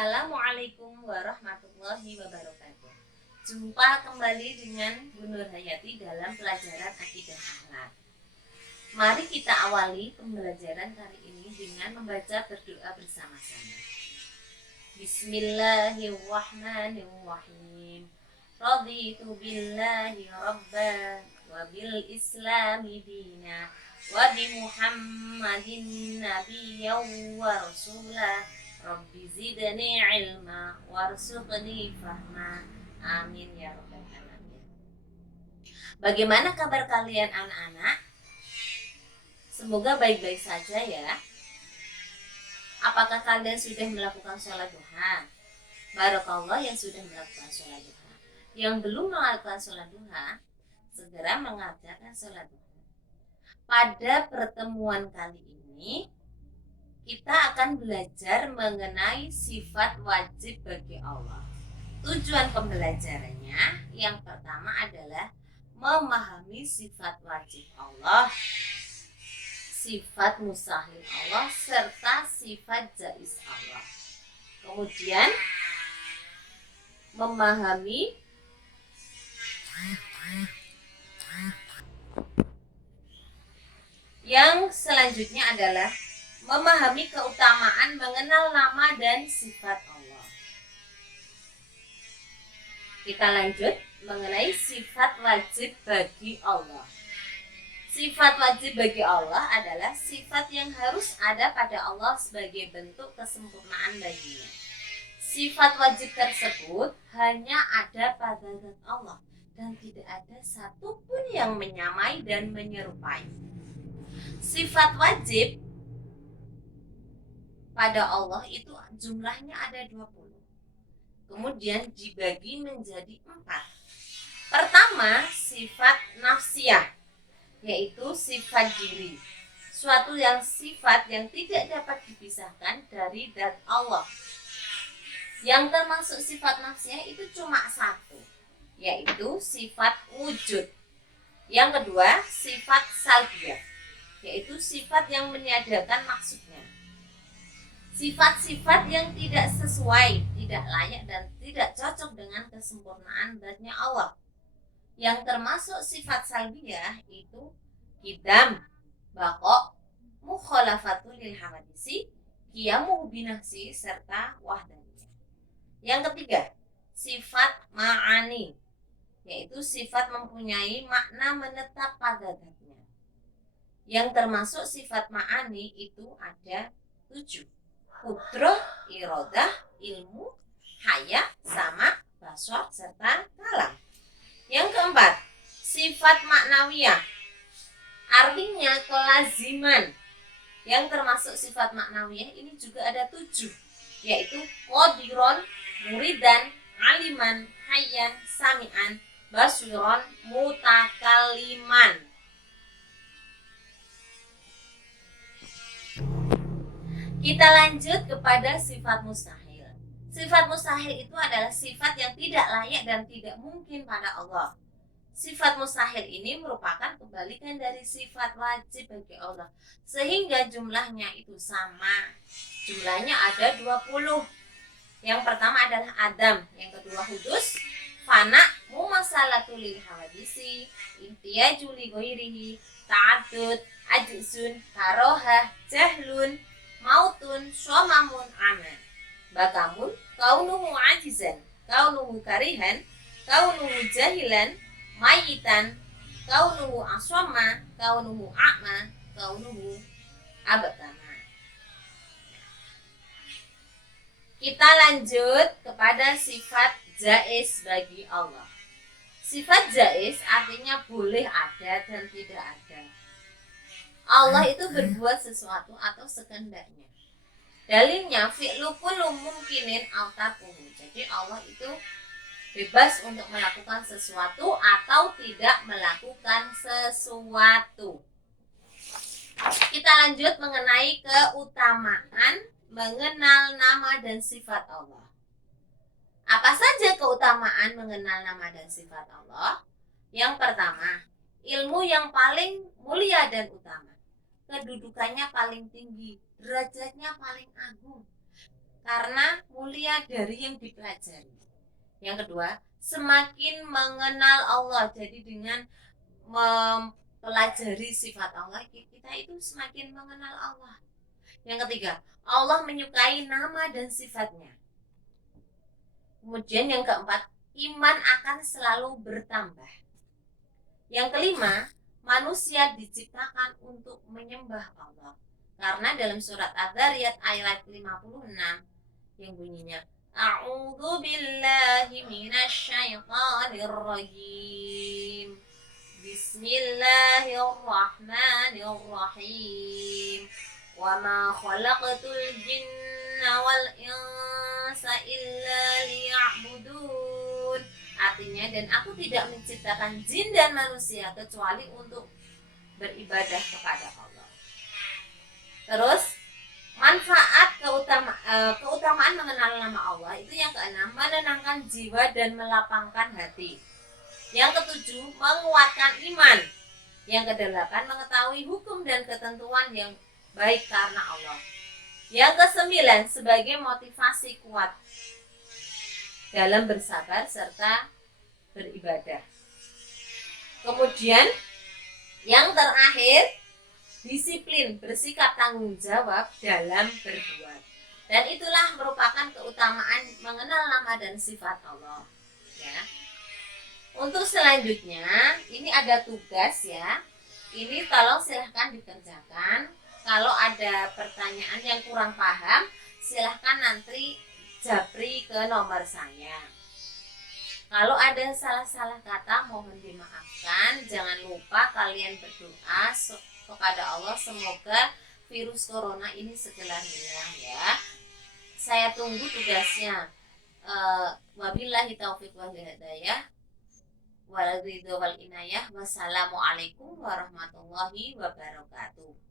Assalamualaikum warahmatullahi wabarakatuh. Jumpa kembali dengan Bu Nur Hayati dalam pelajaran Akidah Akhlak. Mari kita awali pembelajaran kali ini dengan membaca berdoa bersama-sama. Bismillahirrahmanirrahim. Raditu billahi rabban wa bil islami dina wa bi Muhammadin nabiyyan wa rasulah. Rabbi zidni ilma warzuqni fahma. Amin ya rabbal alamin. Bagaimana kabar kalian anak-anak? Semoga baik-baik saja ya. Apakah kalian sudah melakukan sholat duha? Barakallah yang sudah melakukan sholat duha. Yang belum melakukan sholat duha, segera mengerjakan sholat duha. Pada pertemuan kali ini, kita akan belajar mengenai sifat wajib bagi Allah. Tujuan pembelajarannya yang pertama adalah memahami sifat wajib Allah, sifat mustahil Allah, serta sifat jaiz Allah. Kemudian memahami yang selanjutnya adalah memahami keutamaan mengenal nama dan sifat Allah. Kita lanjut mengenai sifat wajib bagi Allah. Sifat wajib bagi Allah adalah sifat yang harus ada pada Allah sebagai bentuk kesempurnaan baginya. Sifat wajib tersebut hanya ada pada zat Allah dan tidak ada satupun yang menyamai dan menyerupai. Sifat wajib pada Allah itu jumlahnya ada 20. Kemudian dibagi menjadi 4. Pertama, sifat nafsiyah, yaitu sifat diri. Suatu sifat yang tidak dapat dipisahkan dari zat Allah. Yang termasuk sifat nafsiyah itu cuma satu, yaitu sifat wujud. Yang kedua, sifat salbiyah, yaitu sifat yang meniadakan maksudnya. Sifat-sifat yang tidak sesuai, tidak layak dan tidak cocok dengan kesempurnaan zatnya Allah. Yang termasuk sifat salbiyah itu qidam, baqa, mukhalafatul lil hawadisi, qiyamu binafsi serta wahdaniyah. Yang ketiga, sifat ma'ani, yaitu sifat mempunyai makna menetap pada zatnya. Yang termasuk sifat ma'ani itu ada 7. Qudrah, iradah, ilmu, haya, sama, basar, serta kalam. Yang keempat, sifat maknawiyah, artinya kelaziman. Yang termasuk sifat maknawiyah ini juga ada 7, yaitu qadiron, muridan, aliman, hayyan, sami'an, basiron, mutakaliman. Kita lanjut kepada sifat mustahil. Sifat mustahil itu adalah sifat yang tidak layak dan tidak mungkin pada Allah. Sifat mustahil ini merupakan kebalikan dari sifat wajib bagi Allah, sehingga jumlahnya itu sama. Jumlahnya ada 20. Yang pertama adalah Adam, yang kedua hudus, fana, mumasalatul lil hawadisi, intiyaju li ghairihi, ta'addud, ajzun, karohah, jahlun, mautun, somamun, aman, bakamun, kaunuhu ajizan, kaunuhu karihan, kaunuhu jahilan, mayitan, kaunuhu aswama, kaunuhu a'ma, kaunuhu abtama. Kita lanjut kepada sifat jaiz bagi Allah. Sifat jaiz artinya boleh ada dan tidak ada. Allah itu berbuat sesuatu atau sekendaknya. Dalilnya fi'lu kullu mumkinin aw tarkuhu. Jadi Allah itu bebas untuk melakukan sesuatu atau tidak melakukan sesuatu. Kita lanjut mengenai keutamaan mengenal nama dan sifat Allah. Apa saja keutamaan mengenal nama dan sifat Allah? Yang pertama, ilmu yang paling mulia dan utama. Kedudukannya paling tinggi, derajatnya paling agung, karena mulia dari yang dipelajari. Yang kedua, semakin mengenal Allah. Jadi dengan mempelajari sifat Allah, kita itu semakin mengenal Allah. Yang ketiga, Allah menyukai nama dan sifatnya. Kemudian yang keempat, iman akan selalu bertambah. Yang kelima, manusia diciptakan untuk menyembah Allah. Karena dalam surat Adz-Dzariyat ayat 56 yang bunyinya, A'udzu billahi minasyaitonir rajim. Bismillahirrahmanirrahim. Wa ma khalaqtul jinna wal insa illa liya'budun. Artinya, dan aku tidak menciptakan jin dan manusia kecuali untuk beribadah kepada Allah. Terus manfaat keutamaan mengenal nama Allah itu yang keenam, menenangkan jiwa dan melapangkan hati. Yang ketujuh, menguatkan iman. Yang kedelapan, mengetahui hukum dan ketentuan yang baik karena Allah. Yang kesembilan, sebagai motivasi kuat dalam bersabar serta beribadah. Kemudian yang terakhir, disiplin, bersikap tanggung jawab dalam berbuat. Dan itulah merupakan keutamaan mengenal nama dan sifat Allah. Ya. Untuk selanjutnya, ini ada tugas ya. Ini tolong silahkan dikerjakan. Kalau ada pertanyaan yang kurang paham, silahkan nanti japri ke nomor saya. Kalau ada salah-salah kata, mohon dimaafkan. Jangan lupa kalian berdoa kepada Allah semoga virus corona ini segera hilang ya. Saya tunggu tugasnya. Wabillahi taufiq wal hidayah. Wassalamualaikum warahmatullahi wabarakatuh.